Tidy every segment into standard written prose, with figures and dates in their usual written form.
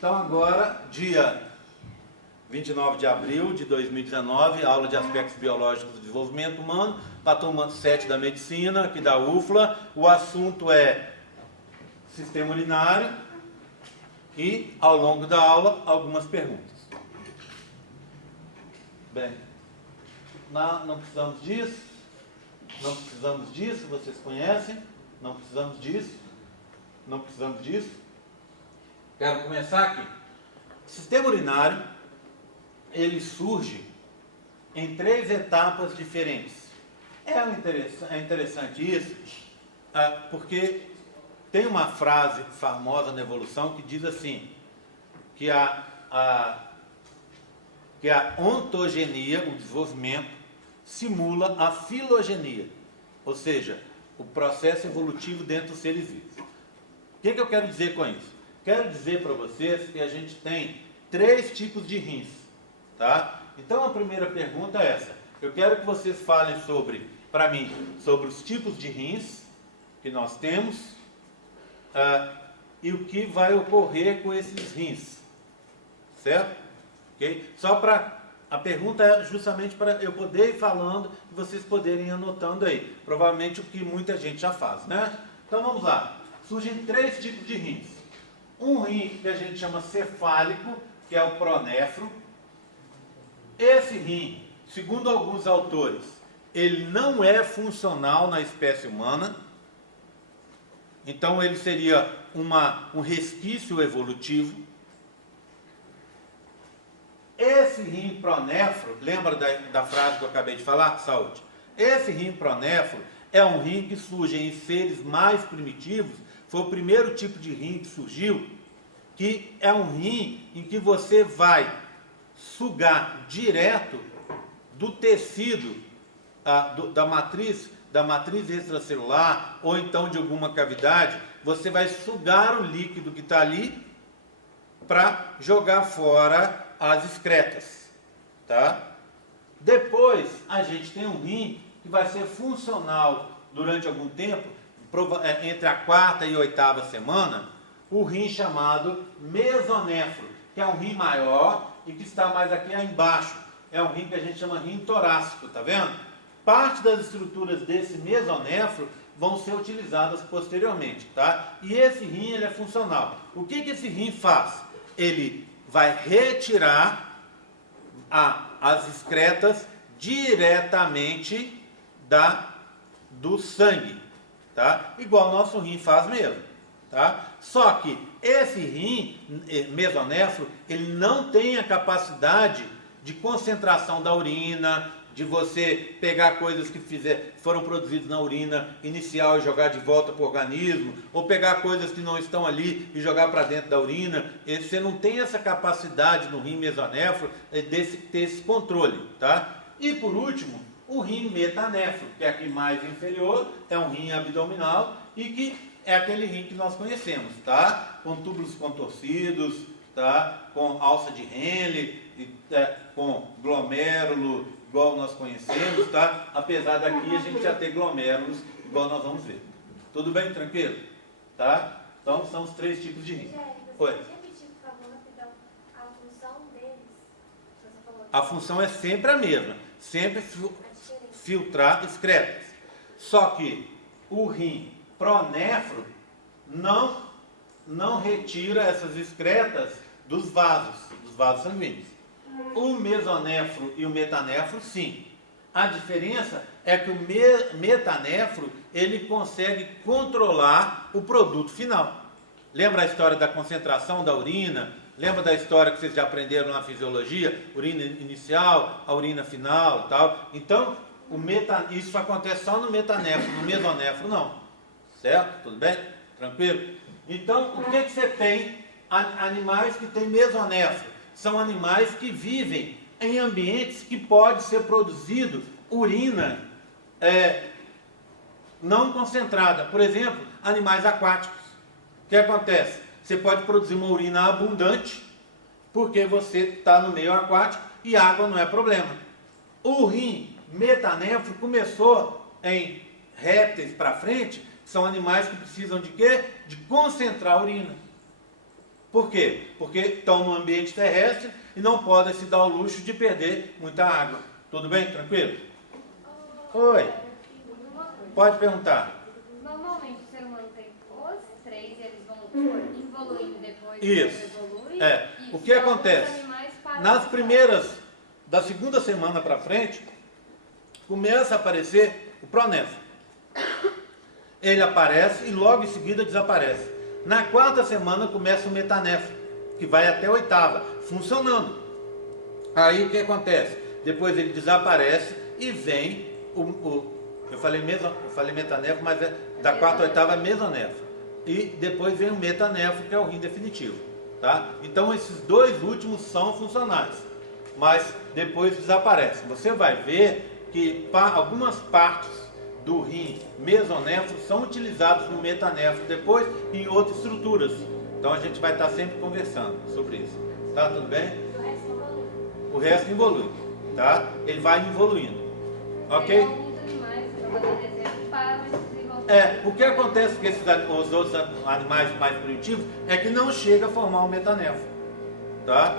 Então agora, dia 29 de abril de 2019, aula de aspectos biológicos do desenvolvimento humano, para a turma 7 da medicina, aqui da UFLA. O assunto é sistema urinário e, ao longo da aula, algumas perguntas. Bem, não precisamos disso, vocês conhecem, não precisamos disso. Quero começar aqui. O sistema urinário, ele surge em 3 etapas diferentes. É interessante isso, porque tem uma frase famosa na evolução que diz assim, que a ontogenia, o desenvolvimento, simula a filogenia, ou seja, o processo evolutivo dentro dos seres vivos. O que eu quero dizer com isso? Quero dizer para vocês que a gente tem 3 tipos de rins, tá? Então a primeira pergunta é essa. Eu quero que vocês falem para mim, sobre os tipos de rins que nós temos e o que vai ocorrer com esses rins, certo? Okay? A pergunta é justamente para eu poder ir falando e vocês poderem ir anotando aí. Provavelmente o que muita gente já faz, né? Então vamos lá. Surgem 3 tipos de rins. Um rim que a gente chama cefálico, que é o pronéfro. Esse rim, segundo alguns autores, ele não é funcional na espécie humana. Então ele seria um resquício evolutivo. Esse rim pronéfro, lembra da frase que eu acabei de falar? Saúde. Esse rim pronéfro é um rim que surge em seres mais primitivos. Foi o primeiro tipo de rim que surgiu, que é um rim em que você vai sugar direto do tecido da matriz extracelular, ou então de alguma cavidade. Você vai sugar o líquido que está ali para jogar fora as excretas, tá? Depois a gente tem um rim que vai ser funcional durante algum tempo, entre a 4ª e 8ª semana, o rim chamado mesonéfro, que é um rim maior e que está mais aqui embaixo. É um rim que a gente chama rim torácico, tá vendo? Parte das estruturas desse mesonéfro vão ser utilizadas posteriormente, tá? E esse rim, ele é funcional. O que esse rim faz? Ele vai retirar as excretas diretamente do sangue, tá? Igual o nosso rim faz mesmo, tá? Só que esse rim mesonéfro, ele não tem a capacidade de concentração da urina, de você pegar coisas que foram produzidas na urina inicial e jogar de volta para o organismo, ou pegar coisas que não estão ali e jogar para dentro da urina. Você não tem essa capacidade no rim mesonéfro ter esse controle, tá? E por último, o rim metanéfro, que é aqui mais inferior, é um rim abdominal e que é aquele rim que nós conhecemos, tá? Com túbulos contorcidos, tá? Com alça de Henle, com glomérulo, igual nós conhecemos, tá? Apesar daqui a gente já ter glomérulos, igual nós vamos ver. Tudo bem? Tranquilo? Tá? Então são os 3 tipos de rim. Oi. Repetir, por favor, rapidão, a função deles. A função é sempre a mesma, sempre filtrar excretas. Só que o rim pronéfro não retira essas excretas dos vasos sanguíneos. O mesonéfro e o metanéfro, sim. A diferença é que o metanéfro, ele consegue controlar o produto final. Lembra a história da concentração da urina? Lembra da história que vocês já aprenderam na fisiologia? Urina inicial, a urina final e tal. Então, isso acontece só no metanéfro, no mesonéfro não. Certo? Tudo bem? Tranquilo? Então, o que você tem? Animais que têm mesonéfro. São animais que vivem em ambientes que pode ser produzido urina não concentrada. Por exemplo, animais aquáticos. O que acontece? Você pode produzir uma urina abundante porque você está no meio aquático e água não é problema. O rim metanéfro começou em répteis para frente, são animais que precisam de quê? De concentrar a urina. Por quê? Porque estão no ambiente terrestre e não podem se dar o luxo de perder muita água. Tudo bem? Tranquilo? Oi. Pode perguntar. Normalmente o ser humano tem os três e eles vão evoluindo depois. Isso. Evolui, O que acontece? Nas primeiras, da segunda semana para frente, começa a aparecer o pronéfro. Ele aparece e logo em seguida desaparece. Na quarta semana começa o metanéfro, que vai até a oitava, funcionando. Aí o que acontece? Depois ele desaparece e vem eu falei metanéfro, mas da quarta a oitava é mesonéfro. E depois vem o metanéfro, que é o rim definitivo. Tá? Então esses dois últimos são funcionais, mas depois desaparecem. Você vai ver que algumas partes do rim mesonéfro são utilizados no metanéfro depois e em outras estruturas. Então a gente vai estar sempre conversando sobre isso. Tá tudo bem? O resto evolui, tá? Ele vai evoluindo. Ok? O que acontece com os outros animais mais primitivos é que não chega a formar um metanéfro, tá?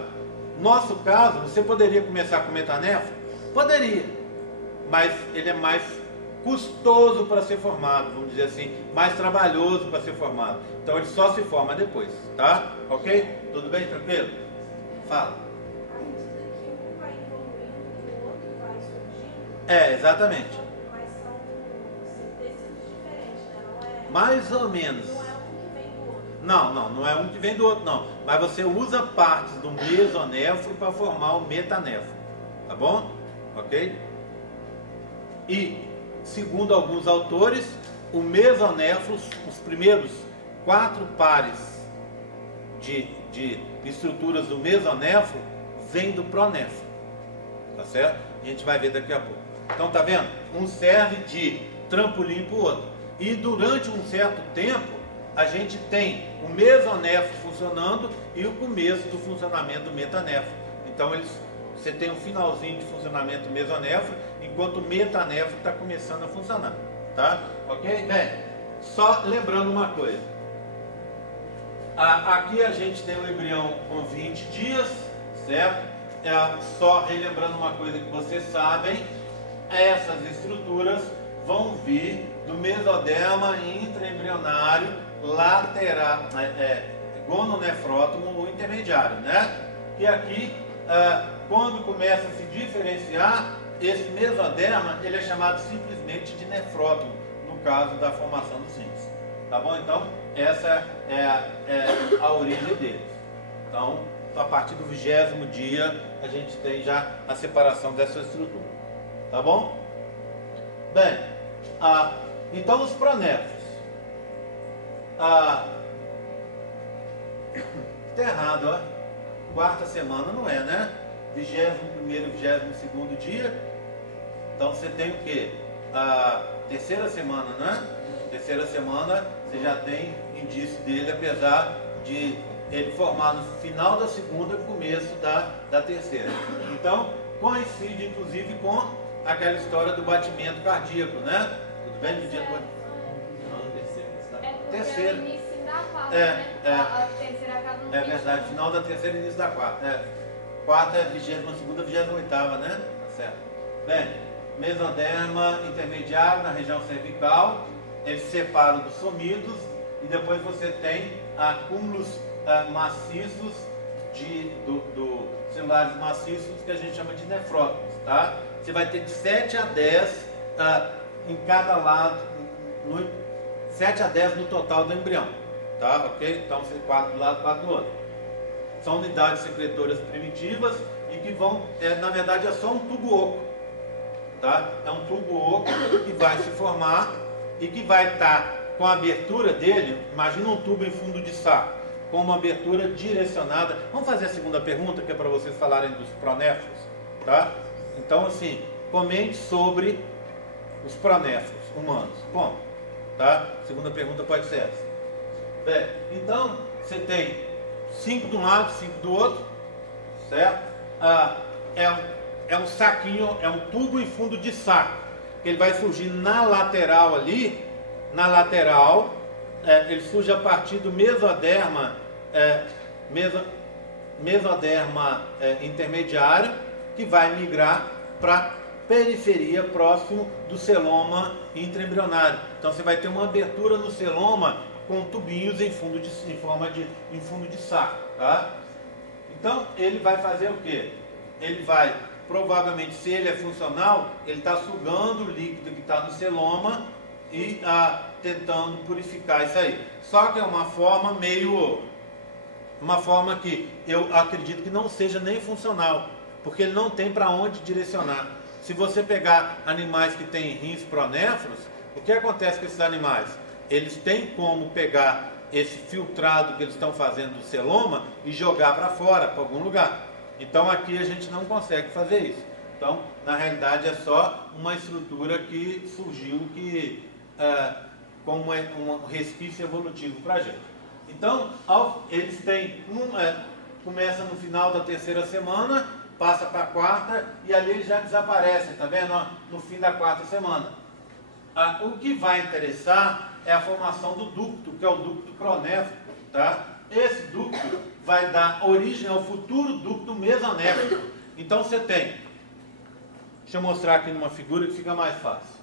Nosso caso, você poderia começar com metanéfro? Poderia, mas ele é mais custoso para ser formado, vamos dizer assim, mais trabalhoso para ser formado. Então ele só se forma depois, tá? Ok? Tudo bem? Tranquilo? Fala. À medida que um vai evoluindo, o outro vai surgindo. Exatamente. Mas são tecidos diferentes, né? Não é. Mais ou menos. Não é um que vem do outro. Não é um que vem do outro, não. Mas você usa partes do mesonéfro para formar o metanéfro. Tá bom? Ok? E, segundo alguns autores, o mesonéfro, os primeiros 4 pares de estruturas do mesonéfro vêm do pronéfro. Tá certo? A gente vai ver daqui a pouco. Então, tá vendo? Um serve de trampolim para o outro. E durante um certo tempo, a gente tem o mesonéfro funcionando e o começo do funcionamento do metanéfro. Então, você tem um finalzinho de funcionamento do mesonéfro, enquanto o metanéfro está começando a funcionar. Tá? Ok? Bem, só lembrando uma coisa. Aqui a gente tem um embrião com 20 dias, certo? Só relembrando uma coisa que vocês sabem, essas estruturas vão vir do mesoderma intraembrionário lateral, gononefrótomo ou intermediário, né? E aqui, quando começa a se diferenciar, esse mesoderma, ele é chamado simplesmente de nefrótomo, no caso da formação dos rins. Tá bom? Então, essa é a origem deles. Então, a partir do 20º dia, a gente tem já a separação dessa estrutura. Tá bom? Bem, então os pronéfros. Está errado, ó. Quarta semana não é, né? 21º, 22º dia. Então você tem o quê? A terceira semana, né? Terceira semana você já tem indício dele, apesar de ele formar no final da segunda e começo da terceira. Então coincide inclusive com aquela história do batimento cardíaco, né? Tudo bem? No dia do... Terceira. É o início da quarta, É, né? é. A terceira acaba no É verdade, final da terceira e início da quarta. Quarta é 22ª, 28ª, né? Tá certo. Bem, mesoderma intermediário na região cervical, eles separam dos somidos e depois você tem acúmulos maciços celulares maciços que a gente chama de nefrótomos, tá? Você vai ter de 7 a 10 em cada lado, 7 a 10 no total do embrião, tá? Ok? Então você 4 do lado, 4 do outro. São unidades secretoras primitivas e que vão, na verdade é só um tubo oco, tá? É um tubo oco que vai se formar e que vai estar com a abertura dele, imagina um tubo em fundo de saco, com uma abertura direcionada. Vamos fazer a segunda pergunta, que é para vocês falarem dos pronéfros, tá? Então, assim, comente sobre os pronéfros humanos. Bom, tá? Segunda pergunta pode ser essa. Bem, então, você tem 5 de um lado, 5 do outro, certo? É um saquinho, é um tubo em fundo de saco. Ele vai surgir na lateral ali, na lateral, ele surge a partir do mesoderma mesoderma intermediário, que vai migrar para periferia próximo do celoma intraembrionário. Então você vai ter uma abertura no celoma com tubinhos em fundo de saco, tá? Então ele vai fazer o quê? Ele vai, provavelmente, se ele é funcional, ele está sugando o líquido que está no celoma e tentando purificar isso aí. Só que é uma forma que eu acredito que não seja nem funcional, porque ele não tem para onde direcionar. Se você pegar animais que têm rins pronéfros, o que acontece com esses animais? Eles têm como pegar esse filtrado que eles estão fazendo do celoma e jogar para fora, para algum lugar. Então aqui a gente não consegue fazer isso. Então, na realidade, é só uma estrutura que surgiu como um resquício evolutivo para a gente. Então, eles têm começa no final da terceira semana, passa para a quarta e ali eles já desaparecem, tá vendo? No fim da quarta semana. O que vai interessar é a formação do ducto, que é o ducto pronéfrico, tá? Esse ducto vai dar origem ao futuro ducto mesonéfrico. Então você tem, deixa eu mostrar aqui numa figura que fica mais fácil.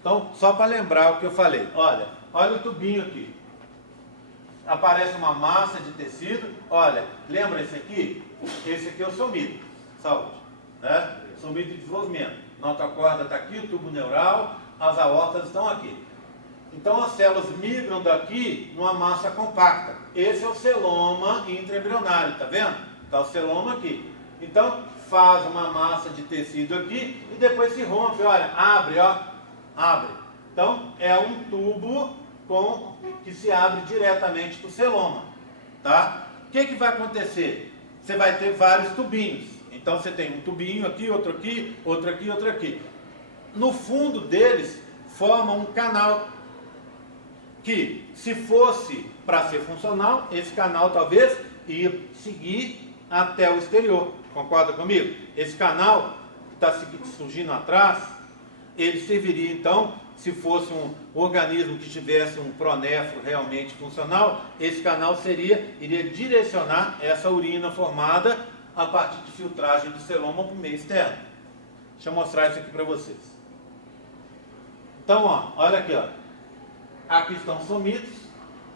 Então, só para lembrar o que eu falei, olha o tubinho aqui. Aparece uma massa de tecido, olha, lembra esse aqui? Esse aqui é o somido, saúde, né? Somido de desenvolvimento. Nossa corda está aqui, o tubo neural, as aortas estão aqui. Então as células migram daqui numa massa compacta. Esse é o celoma intraembrionário, tá vendo? Está o celoma aqui. Então faz uma massa de tecido aqui e depois se rompe, olha, abre, ó, abre. Então é um tubo que se abre diretamente para o celoma, tá? O que vai acontecer? Você vai ter vários tubinhos. Então você tem um tubinho aqui, outro aqui, outro aqui, outro aqui. No fundo deles forma um canal que, se fosse para ser funcional, esse canal talvez ia seguir até o exterior. Concorda comigo? Esse canal que está surgindo atrás, ele serviria então, se fosse um organismo que tivesse um pronéfro realmente funcional, esse canal iria direcionar essa urina formada a partir de filtragem do celoma para o meio externo. Deixa eu mostrar isso aqui para vocês. Então, ó, olha aqui, ó. Aqui estão os somitos,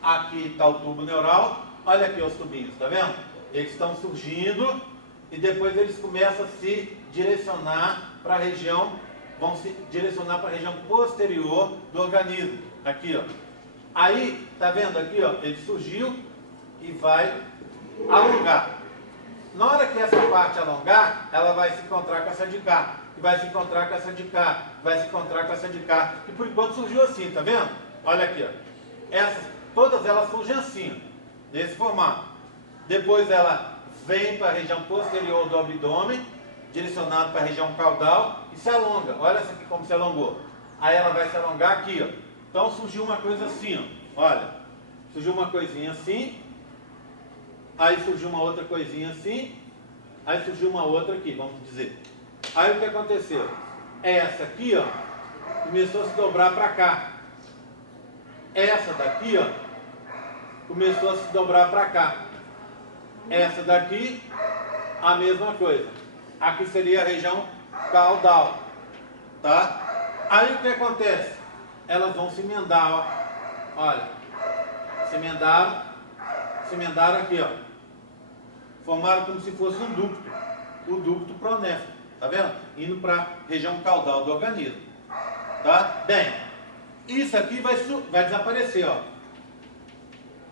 aqui está o tubo neural, olha aqui os tubinhos, tá vendo? Eles estão surgindo e depois eles começam a se direcionar para a região, vão se direcionar para a região posterior do organismo, aqui, ó. Aí, tá vendo aqui, ó, ele surgiu e vai alongar. Na hora que essa parte alongar, ela vai se encontrar com essa de cá, e vai se encontrar com essa de cá, vai se encontrar com essa de cá, e por enquanto surgiu assim, tá vendo? Olha aqui, ó. Todas elas surgem assim, ó, nesse formato. Depois ela vem para a região posterior do abdômen, direcionado para a região caudal e se alonga. Olha essa aqui como se alongou. Aí ela vai se alongar aqui, ó. Então surgiu uma coisa assim, ó. Olha, surgiu uma coisinha assim, aí surgiu uma outra coisinha assim, aí surgiu uma outra aqui, vamos dizer. Aí o que aconteceu? Essa aqui, ó, começou a se dobrar para cá. Essa daqui, ó, começou a se dobrar para cá. Essa daqui, a mesma coisa. Aqui seria a região caudal, tá? Aí o que acontece? Elas vão se emendar, ó. Olha, se emendaram aqui, ó. Formaram como se fosse um ducto, o ducto pronéfrico, tá vendo? Indo para a região caudal do organismo, tá? Bem, isso aqui vai desaparecer, ó.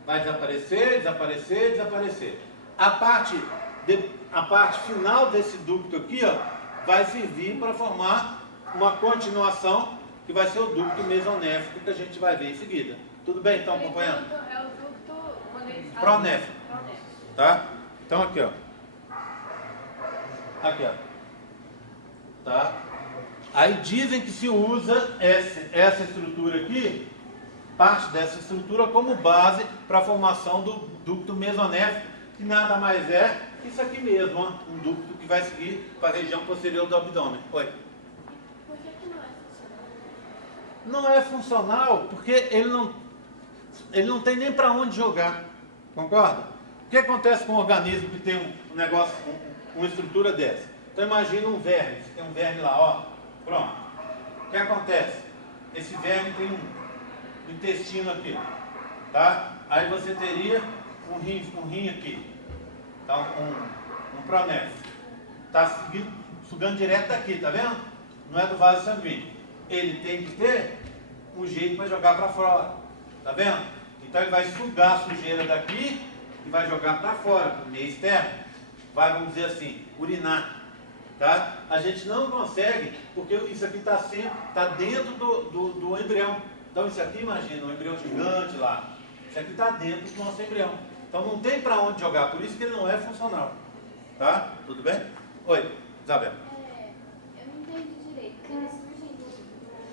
Vai desaparecer, desaparecer, desaparecer. A parte final desse ducto aqui, ó, vai servir para formar uma continuação que vai ser o ducto mesonéfrico que a gente vai ver em seguida. Tudo bem? Estão acompanhando? É o ducto pronéfrico. Tá? Então aqui, ó. Aqui, ó. Tá? Aí dizem que se usa essa estrutura aqui, parte dessa estrutura, como base para a formação do ducto mesonéfrico, que nada mais é que isso aqui mesmo, ó, um ducto que vai seguir para a região posterior do abdômen. Oi. Por que não é funcional? Não é funcional porque ele não tem nem para onde jogar. Concorda? que acontece com um organismo que tem um negócio, uma estrutura dessa? Então imagina um verme, você tem um verme lá, ó, pronto. O que acontece? Esse verme tem um intestino aqui, tá? Aí você teria um rim aqui, tá? Um pronéfro. Tá sugando direto daqui, tá vendo? Não é do vaso sanguíneo. Ele tem que ter um jeito para jogar para fora, tá vendo? Então ele vai sugar a sujeira daqui e vai jogar para fora, para o meio externo. Vai, vamos dizer assim, urinar. Tá? A gente não consegue, porque isso aqui está dentro do embrião. Então isso aqui, imagina, um embrião gigante lá. Isso aqui está dentro do nosso embrião. Então não tem para onde jogar, por isso que ele não é funcional. Tá? Tudo bem? Oi, Isabel. Eu não entendi direito. Eles surgem do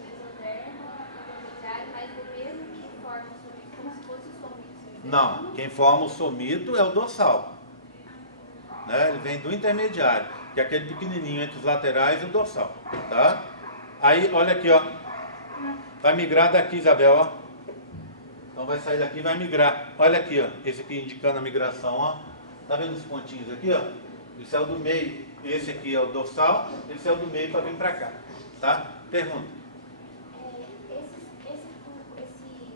mesodermo, do intermediário, mas o mesmo que forma o somito, como se fosse o somito. Não, quem forma o somito é o dorsal. Né? Ele vem do intermediário, que é aquele pequenininho entre os laterais e o dorsal. Tá? Aí, olha aqui, ó. Vai migrar daqui, Isabel, ó. Então vai sair daqui e vai migrar. Olha aqui, ó. Esse aqui indicando a migração, ó. Tá vendo os pontinhos aqui, ó? Esse é o do meio. Esse aqui é o dorsal. Esse é o do meio para vir para cá. Tá? Pergunta. Esse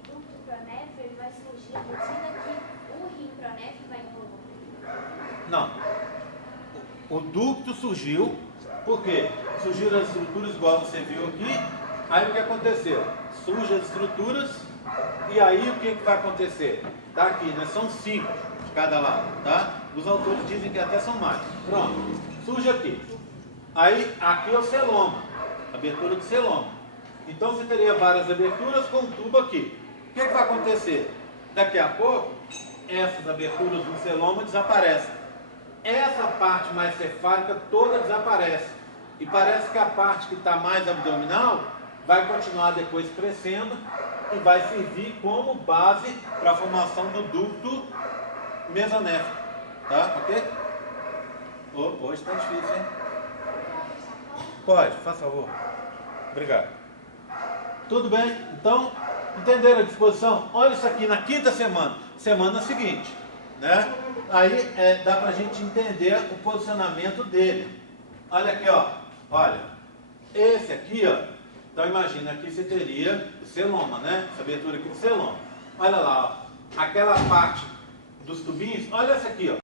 ducto pronéfero ele vai surgir à medida que o rim pronéfero vai evoluindo? Não. O ducto surgiu, por quê? Surgiram as estruturas igual você viu aqui. Aí o que aconteceu? Surgem as estruturas e aí o que vai acontecer? Tá aqui, né? São 5 de cada lado, tá? Os autores dizem que até são mais. Pronto, surge aqui. Aí aqui é o celoma, abertura do celoma. Então você teria várias aberturas com um tubo aqui. O que vai acontecer? Daqui a pouco, essas aberturas do celoma desaparecem. Essa parte mais cefálica toda desaparece. E parece que a parte que está mais abdominal vai continuar depois crescendo e vai servir como base para a formação do ducto mesonéfrico. Tá? Ok? Hoje está difícil, hein? Pode, faz favor. Obrigado. Tudo bem? Então, entenderam a disposição? Olha isso aqui na quinta semana. Semana seguinte. Né? Aí dá para a gente entender o posicionamento dele. Olha aqui, ó. Olha. Esse aqui, ó. Então imagina, aqui você teria o celoma, né? Essa abertura aqui do celoma. Olha lá, ó. Aquela parte dos tubinhos. Olha essa aqui, ó.